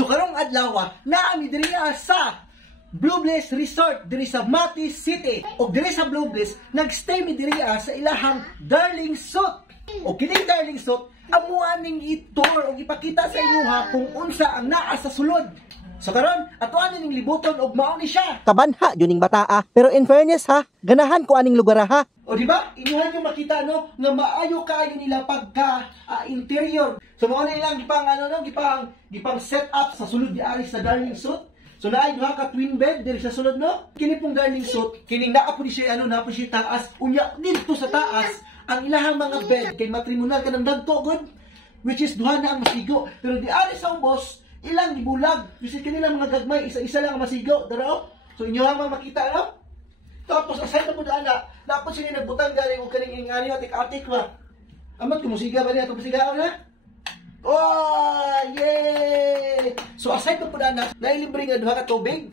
So karong adlaw naami diri sa Bluebliss Resort diri sa Mati City. O diri sa Bluebliss nagstay mi diri sa ilahang Darling Suite. O kining Darling Suite amuan ning i-tour o ipakita sa inyo kung unsa ang naa sa sulod. So karon atoan ning libuton og mao ni siya. Kabanha yun ning bata Pero in fairness ganahan ko aning lugar ha. O di ba? Inuhan niyo makita no nga maayo kayo nila pagka interior. So mao ni lang gipang set up sa sulod di ari sa Darling Suite. So naay duha ka twin bed diri sa sulod no. Kini pong Darling Suite, kining naa po siya naa po siya taas. Unya dito sa taas ang ilahang mga bed kay matrimonial kanang dagto good, which is duha na ang masigo. Pero di ari sa ubos ilang gibulag. Kasi kanila mga gagmay isa-isa lang ang masigo, daro. So inyo ang makita no. Tapos aside na po daan dapat sila nagbutang galing og kaning ingani atik-atik ba. Amat kumusiga ba niya itong musiga na? Oh, yay! So aside po daan nailibre nga duha ka tubig.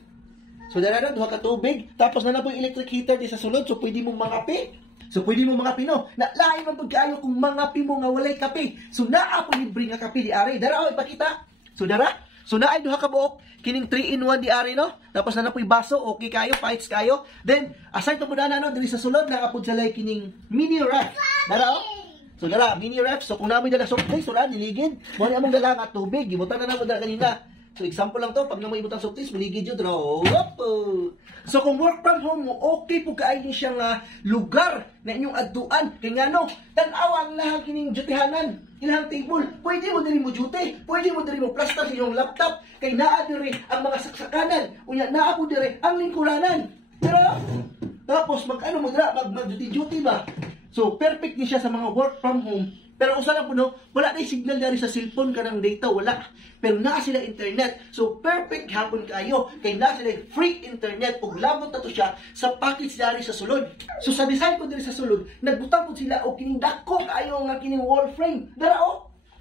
So dala duha ka tubig, tapos na po electric heater di sa sulod, so pwede mong mangapi. So pwede mo mga pino. Na lain man pud kaayo kung mangapi mo nga walay kape. So naa po libre nga kape di ari. Dara ipakita. So dara. So naay duha ka buok kining 3-in-1 di ari no. Tapos na po'y baso, okay kayo, fights kayo. Then aside po dana no diri sa sulod na apod sa lay kining mini ref. Dara So dara mini ref. So kung namoy dala soft drinks wala niligid. Mo ni among dala nga tubig. Gibutan na namo dala kanina. So example lang to, pag namoy ibutang soft drinks miligid yo draw. So kung work from home mo, okay po kaayo siya nga lugar na inyong adtuan. Kay ngano, tan-aw ang lahang kining jutihanan. Ilang table, pwede mo diri mo duty, pwede mo diri mo plaster sa iyong laptop, kay naa diri ang mga saksakanan, unya naa po diri ang lingkuranan. Pero tapos mag-ano mo dira, mag-duty ba? So perfect ni siya sa mga work from home. Pero usa lang po no, wala na signal dari sa cellphone kanang data, wala. Pero naa sila internet. So perfect hapon kayo kay naa sila free internet ug labot na to siya sa package dari sa sulod. So sa design ko diri sa sulod, nagbutang po sila og kining dako kayo nga kining wall frame. Dara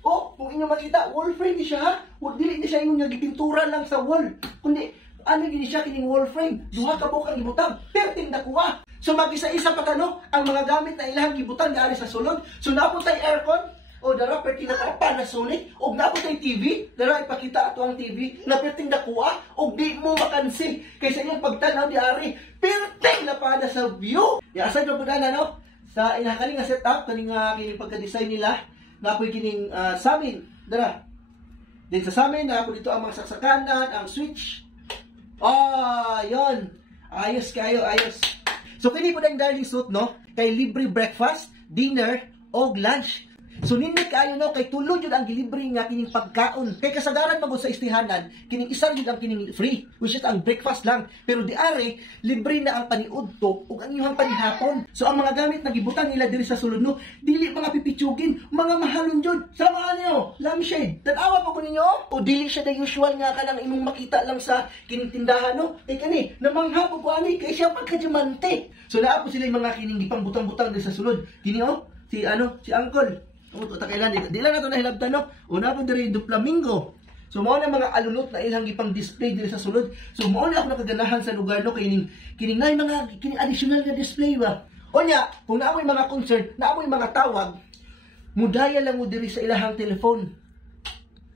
kung inyo makita, wall frame ni siya ha. Dili ni siya yung gipintura lang sa wall. Kundi ano gini siya kining wall frame. Duha ka bukang ibutang, perting nakuha. So mag-isa-isa pa tano ang mga gamit na ilahang gibutan gaari sa sulod. So napo tay aircon o dara perting na Panasonic og napo tay TV, dara ipakita ato ang TV na perting nakuha og di mo makansi kaysa inyong pagtanaw di ari. Perting na pada sa view. Ya aside mo na no sa ilang kaning setup kaning kining pagka-design nila napoy kining samin. Dara. Din sa samin napo dito ang mga saksakanan, ang switch. Yon. Ayos kayo, ayos. So kini po dang Darling Suite no, kay libre breakfast, dinner og lunch. So ninit kaayo no kay tulo jud ang gilibre nga kining pagkaon. Kay kasagaran magud sa istihanan, kining isa jud ang kining free, which is ang breakfast lang. Pero di are libre na ang paniudto ug ang iyang panihapon. So ang mga gamit na gibutan nila diri sa sulod no, dili mga pipitsugin, mga mahalon jud. Sama niyo, lampshade. Tan-awa pa ko ninyo o dili siya the usual nga kanang imong makita lang sa kining tindahan no. Kay kani namangha po ani kay siya pagkadiamante. So naa po sila yung mga kining gipang-butang-butang diri sa sulod. Kini si Uncle. Di lang nato nahilabtan no. Una po diri do flamingo. So mao na mga alunot na ilang gipang display diri sa sulod. So mao na ako nakaganahan sa lugar no kay kining nay mga kining additional na display ba. Onya, kung naamoy mga concern, naamoy mga tawag, mudaya lang mo diri sa ilahang telephone.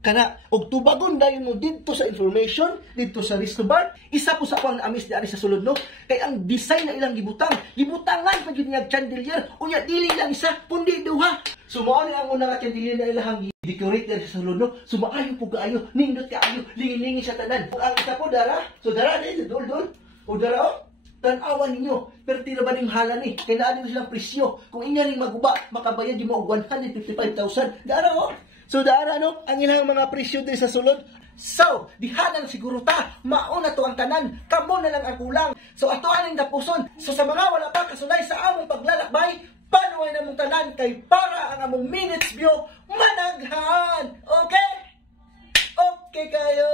Kana og tubagon dayon mo didto sa information, didto sa wrist bar. Isa po sa akong naamis di ari sa sulod no. Kay ang design na ilang gibutangan pa gyud nga chandelier. Unya dili lang isa, kundi duha. So mao ni ang una nga chandelier na ilahang decorate diri sa sulod no. So maayo po kaayo, nindot kaayo, lingi-lingi sa tanan. Ang isa po dara, so dara dili dol. O dara tan-awan ninyo, pero tira ba ning hala ni? Kay naa din silang presyo. Kung inya ring maguba, makabayad di mo og 155,000. Dara So dara no, ang ilang mga presyo din sa sulod. So, dihanan siguro ta, mauna to ang tanan, kamo na lang ang kulang. So ato aning dapuson. So sa mga wala pa kasulay sa among paglalakbay, panuway na mong tanan kay para ang among minutes view managhan. Okay? Okay kayo.